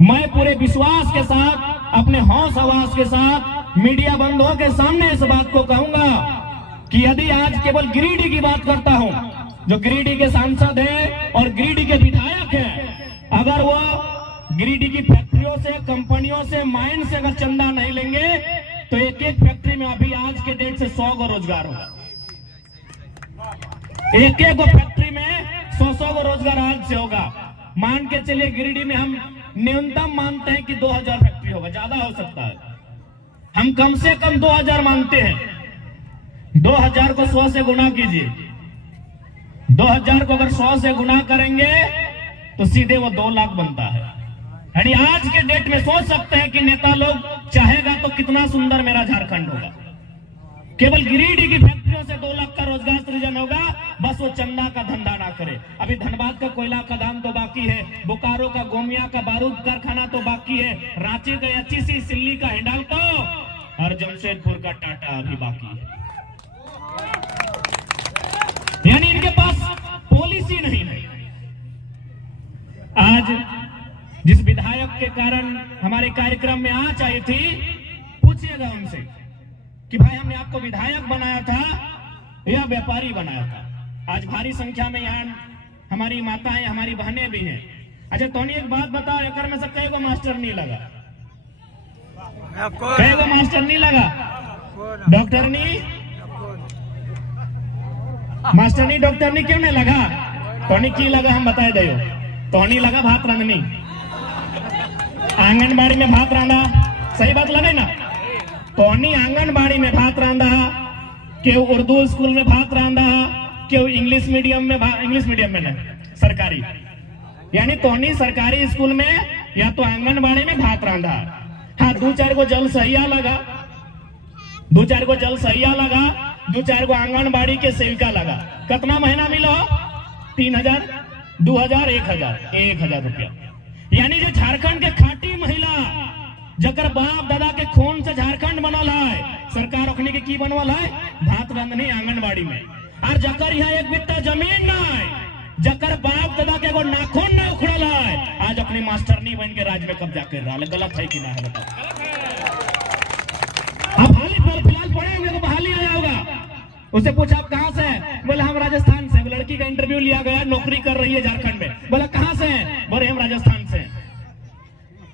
मैं पूरे विश्वास के साथ, अपने हौस हवास के साथ मीडिया बंधुओं के सामने इस बात को कहूंगा कि यदि आज केवल गिरिडीह की बात करता हूं, जो गिरिडीह के सांसद हैं और गिरिडीह के विधायक हैं, अगर वो गिरिडीह की फैक्ट्रियों से, कंपनियों से, माइन से अगर चंदा नहीं लेंगे तो एक एक फैक्ट्री में अभी आज के डेट से 100 को रोजगार होगा। एक एक फैक्ट्री में 100 को रोजगार आज से होगा। मान के चलिए गिरिडीह में हम न्यूनतम मानते हैं कि 2000 फैक्ट्री होगा, ज्यादा हो सकता है, हम कम से कम 2000 मानते हैं। 2000 को 100 से गुना कीजिए, 2000 को अगर 100 से गुना करेंगे तो सीधे वो 2 लाख बनता है। यानी आज के डेट में सोच सकते हैं कि नेता लोग चाहेगा तो कितना सुंदर मेरा झारखंड होगा। केवल गिरिडीह की फैक्ट्रियों से 2 लाख का रोजगार सृजन होगा, बस वो चंदा का धंधा ना करे। अभी धनबाद का कोयला खदान तो बाकी है, बोकारो का गोमिया का बारूद कारखाना तो बाकी है, रांची का एचईसी, सिल्ली का हिंडाल्को और जमशेदपुर का टाटा अभी बाकी है। यानी इनके पास पॉलिसी नहीं है। आज जिस विधायक के कारण हमारे कार्यक्रम में आँच आई थी, पूछिएगा उनसे कि भाई हमने आपको विधायक बनाया था या व्यापारी बनाया था। आज भारी संख्या में यहाँ हमारी माताएं, हमारी बहनें भी हैं। अच्छा तोनी एक बात बताओ, एकर में से कई को मास्टर नहीं लगा? कई को मास्टर नहीं लगा? डॉक्टर नहीं, मास्टर नहीं, डॉक्टर नहीं क्यों नहीं लगा? तोनी की लगा हम बताए दो। तोनी लगा भात रांधनी, आंगनबाड़ी में भात रांधा, सही बात लगे ना? तोनी आंगनबाड़ी में भात रांधा, क्यों उर्दू स्कूल में भात रांधा, क्यों इंग्लिश मीडियम में नहीं, सरकारी, यानी तोनी सरकारी स्कूल में या तो आंगनबाड़ी में भात रांधा। हाँ 2-4 को जल सहिया लगा, 2-4 को जल सहिया लगा, 2-4 को आंगनबाड़ी के सेविका लगा। कितना महीना मिलो? 3000, 2000, 1000 रुपया। यानी जो झारखंड के खाटी महिला, जकर बाप दादा के खून से झारखंड बनल है, सरकार रखने के की बनवल है? भात रांधनी आंगनबाड़ी में। और जकर यहाँ एक बित्ता जमीन ना है, जकर बाप दादा के एगो नाखून न उखड़ल है, आज अपने मास्टर नहीं बन के राज्य में कब्जा कर रहा है। गलत है कि ना है बताओ? आप हाल फिलहाल पढ़े होंगे तो बहाली आया होगा, उससे पूछा आप कहां से हैं? बोले हम राजस्थान से। लड़की का इंटरव्यू लिया गया, नौकरी कर रही है झारखंड में। बोला कहां से हैं? बोले हम राजस्थान से।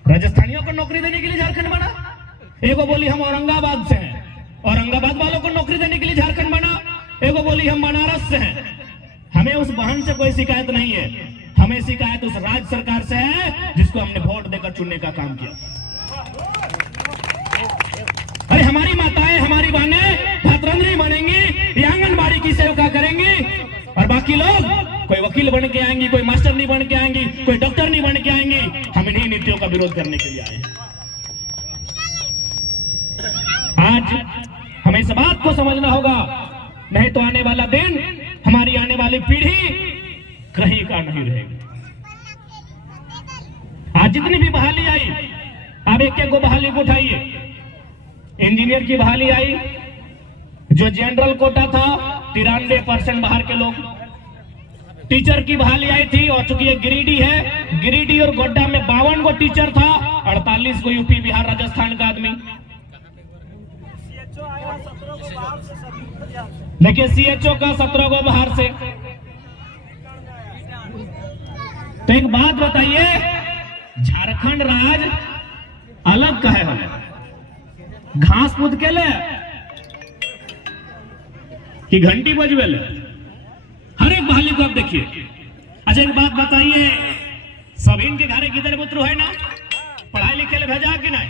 राजस्थानियों को नौकरी देने के लिए झारखंड बना। एगो बोली हम औरंगाबाद से हैं, औरंगाबाद वालों को नौकरी देने के लिए झारखंड बना। एगो बोली हम बनारस से हैं। हमें उस बहन से कोई शिकायत नहीं है, हमें शिकायत उस राज्य सरकार से है जिसको हमने वोट देकर चुनने का काम किया। अरे हमारी माताएं, हमारी बहनें भात रांधनी बनेंगी, आंगनबाड़ी की सेवा करेंगी, और बाकी लोग कोई वकील बन के आएंगी, कोई मास्टर नहीं बन के आएंगी, कोई डॉक्टर नहीं बन के आएंगी। हम इन्हीं नीतियों का विरोध करने के लिए आए हैं। आज हमें इस बात को समझना होगा, नहीं तो आने वाला दिन, हमारी आने वाली पीढ़ी कहीं का नहीं रहेगी। आज जितनी भी बहाली आई, अब एक एक को बहाली को उठाइए। इंजीनियर की बहाली आई, जो जनरल कोटा था 93% बाहर के लोग। टीचर की बहाली आई थी, और चूंकि ये गिरिडीह है, गिरिडीह और गोड्डा में 52 को टीचर था, 48 को यूपी, बिहार, राजस्थान का आदमी। देखिए सीएचओ का 17 को बाहर से। तो एक बात बताइए, झारखंड राज्य अलग कहे हमें घास कूद के ले कि घंटी बजवे ले? हर एक बहाली को आप देखिए। अच्छा एक बात बताइए, सभी इनके घरे किधर पुत्र है ना? पढ़ाई लिखे ले भेजा कि नहीं?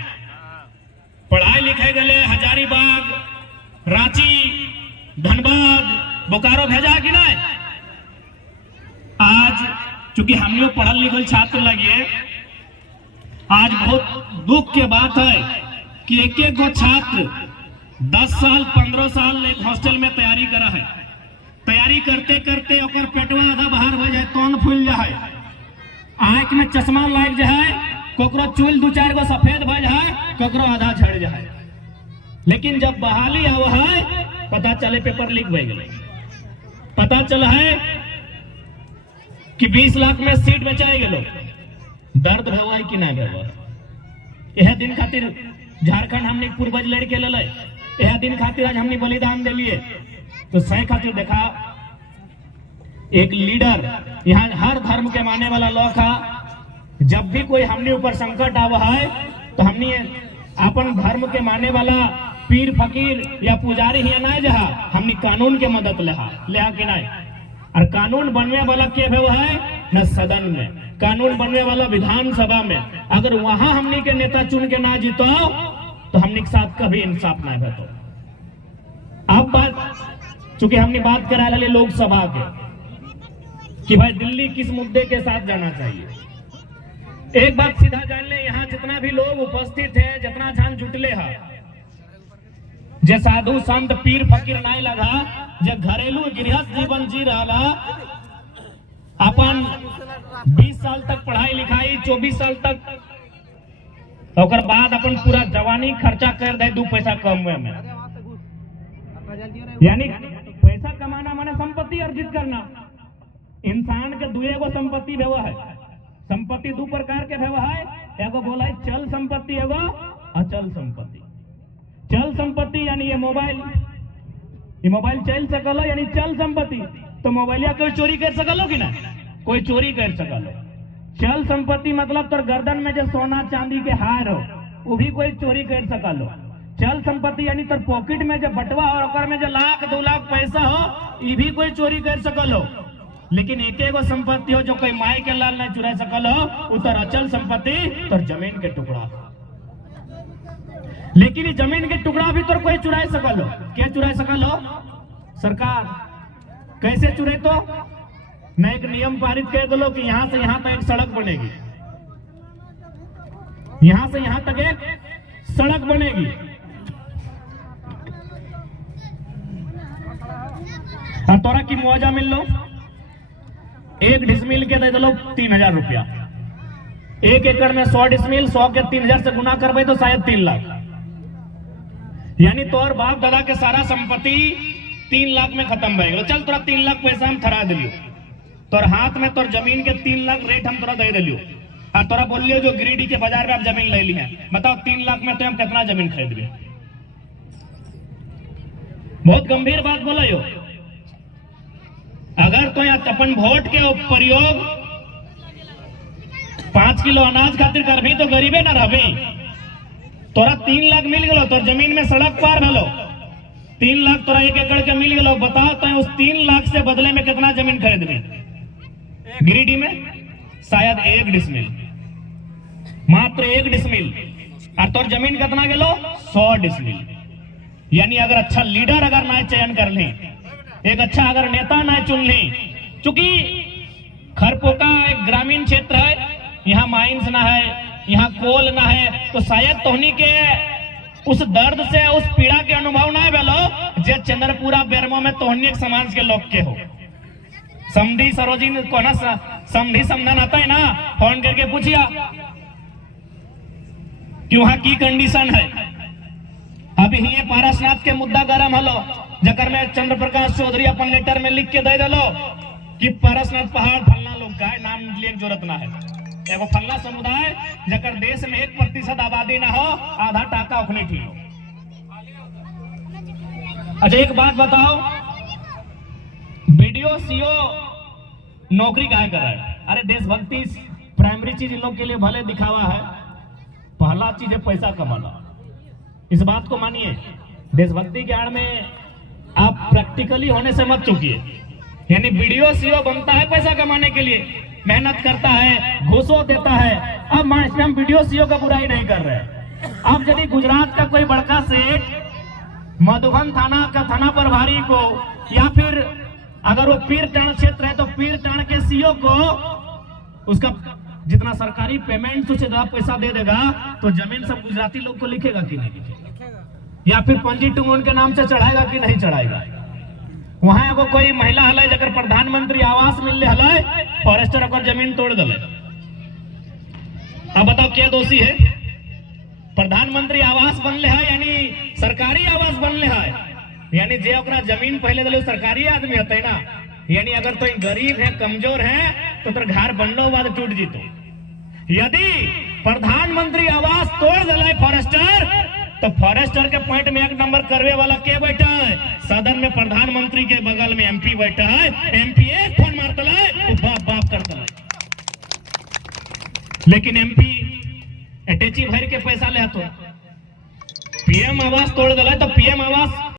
पढ़ाई लिखे गए हजारीबाग, रांची, धनबाद, बोकारो भेजा कि नहीं? आज चूंकि हम लोग पढ़ल लिखल छात्र लगे, आज बहुत दुख की बात है कि एक एक गो छात्र 10 साल 15 साल एक हॉस्टल में तैयारी करा है। तैयारी करते करते ओकर पेटवा आधा बाहर हो जाए, तौन फूल जाए, आंख में चश्मा लग जाए, कोकरो चूल 2-4 गो सफेद भज जाए, कोकरो आधा झड़ जाए। लेकिन जब बहाली आवा है, पता चले पेपर लीक हो गए, पता चला है कि 20 लाख में सीट बचाए गए लोग। दर्द भेवा कि ना भेवा। यह दिन खातिर झारखंड हमने पूर्वज लड़ के लल, यह दिन खातिर आज हमने बलिदान दे लिए। तो सही खातिर देखा एक लीडर यहाँ हर धर्म के मानने वाला लोग था। जब भी कोई हमने ऊपर संकट आवा है तो हमने अपन धर्म के मानने वाला पीर फकीर या पुजारी ही ना जहा हमने कानून के मदद ले कि नहीं। और कानून बनने वाला के है न सदन में, कानून बनने वाला विधानसभा में। अगर वहां हमने के नेता चुन के ना जीतो तो हमने के साथ कभी इंसाफ ना भेटो। अब बात चूंकि हमने बात करा रहे लोकसभा के कि भाई दिल्ली किस मुद्दे के साथ जाना चाहिए। एक बात सीधा जान ले, यहाँ जितना भी लोग उपस्थित है, जितना जान जुटले है, जे साधु संत पीर फकीर नहीं लगा, जे घरेलू गृहस्थ जीवन जी रहा, अपन 20 साल तक पढ़ाई लिखाई, 24 साल तक, और बाद अपन पूरा जवानी खर्चा कर दे 2 पैसा कम में। यानी पैसा कमाना माने संपत्ति अर्जित करना। इंसान के दुए गो संपत्ति भेवा है। संपत्ति 2 प्रकार के भेवा है, एगो बोला है चल संपत्ति, एगो अचल संपत्ति। चल संपत्ति यानी ये मोबाइल चल सकल यानी चल संपत्ति। तो मोबाइलिया कोई चोरी कर सकलो कि ना, कोई चोरी कर सकलो। चल संपत्ति मतलब तो गर्दन में जो सोना चांदी के हार हो वो भी कोई चोरी कर सकलो। चल संपत्ति यानी तो पॉकेट में जो बटवा और में जो 1 लाख 2 लाख पैसा हो ये भी कोई चोरी कर सकलो। लेकिन एक एगो संपत्ति हो जो कोई माई के लाल नहीं चुरा सकल हो, उतर अचल संपत्ति तो जमीन के टुकड़ा। लेकिन जमीन के टुकड़ा भी तो कोई चुरा सकल हो। क्या चुरा सकल हो? सरकार। कैसे चुरे? तो न एक नियम पारित कर दो कि यहां से यहां तक एक सड़क बनेगी, यहां से यहां तक एक सड़क बनेगी, और तोरा की मुआवजा मिल लो। 1 डिसमिल के दे दो 3000 रुपया। 1 एकड़ में 100 डिसमिल, 100 के 3000 से गुना करबे तो शायद 3 लाख। यानी तोर बाप दादा के सारा संपत्ति 3 लाख में खत्म भए गेलो। चल तोरा 3 लाख पैसा हम थरा दिलियो, तोर हाथ में तोर जमीन के 3 लाख रेट हम तोरा दे दिलियो, और तोरा बोलियो जो गिरिडीह के बाजार में आप जमीन ले ली है, बताओ 3 लाख में तो हम कितना जमीन खरीद लिए। बहुत गंभीर बात बोला यो। अगर तो अपन वोट के प्रयोग 5 किलो अनाज खातिर करबी तो गरीबे ना रहबी। तोरा 3 लाख मिल गलो, तोर जमीन में सड़क पार भलो, 3 लाख तोरा 1 एकड़ के मिल गलो। बताओ तो उस 3 लाख से बदले में कितना जमीन खरीदबी? गिरिडीह में शायद 1 डिसमिल, मात्र 1 डिसमिल, और तोर जमीन कितना गेलो? 100 डिसमिल। यानी अगर अच्छा लीडर अगर ना चयन कर ली, एक अच्छा अगर नेता ना चुन ली, चूंकि खरपोका एक ग्रामीण क्षेत्र है, यहाँ माइंस ना है, यहाँ कोल ना है, तो शायद तोहनी के उस दर्द से, उस पीड़ा के अनुभव ना भेलो जे चंद्रपुरा बेरमो में तोहनी एक समाज के लोग के हो। समधी सरोजी को ना समधी समधन आता है ना, फोन करके पूछिया कि वहां की कंडीशन है। अभी ही पारसनाथ के मुद्दा गरम हलो, जकर में चंद्र प्रकाश चौधरी अपन लेटर में लिख के दे दलो कि पारसनाथ पहाड़ फलना लोग का नाम लिए जरूरत ना है। एगो फलना समुदाय जकर देश में 1% आबादी ना हो, आधा टाका उखने थी। अच्छा एक बात बताओ, बीडीओ सीओ नौकरी काहे कर रहा है? अरे देशभक्ति प्राइमरी चीज इन लोग के लिए भले दिखावा है, पहला चीज है पैसा कमाना। इस बात को मानिए, देशभक्ति के आड़ में आप प्रैक्टिकली होने से मत चूकिए। यानी बीडीओ सीओ बनता है पैसा कमाने के लिए, मेहनत करता है, घूसो देता है। अब इसमें हम बीडीओ सीओ का बुराई नहीं कर रहे हैं। अब यदि गुजरात का कोई बड़का सेठ मधुबन थाना का थाना प्रभारी को, या फिर अगर वो पीरटाण क्षेत्र है तो पीरटाण के सीओ को उसका जितना सरकारी पेमेंट उससे ज्यादा पैसा दे देगा, तो जमीन सब गुजराती लोग को लिखेगा कि नहीं लिखेगा, या फिर पंजी टुंग उनके नाम से चढ़ाएगा कि नहीं चढ़ाएगा। वहां एगो कोई महिला हल जकर प्रधानमंत्री आवास मिलने हल, फॉरेस्टर अगर जमीन तोड़ दले। अब बताओ क्या दोषी है? प्रधानमंत्री आवास बनले है यानी सरकारी आवास बनले है, यानी जे अपना जमीन पहले दले सरकारी आदमी होते ना। यानी अगर तो गरीब है, कमजोर है, तो तेरा घर बनलो बाद टूट जीतो। यदि प्रधानमंत्री आवास तोड़ दिला फॉरेस्टर, तो फॉरेस्टर के पॉइंट में 1 नंबर करवे वाला के बैठा है? सदन में प्रधानमंत्री के बगल में एमपी बैठा है। एमपी एक फोन मारता है तो बाप बाप करता है, लेकिन एमपी अटैची भर के पैसा ले तो पीएम आवास तोड़ दिला, तो पीएम आवास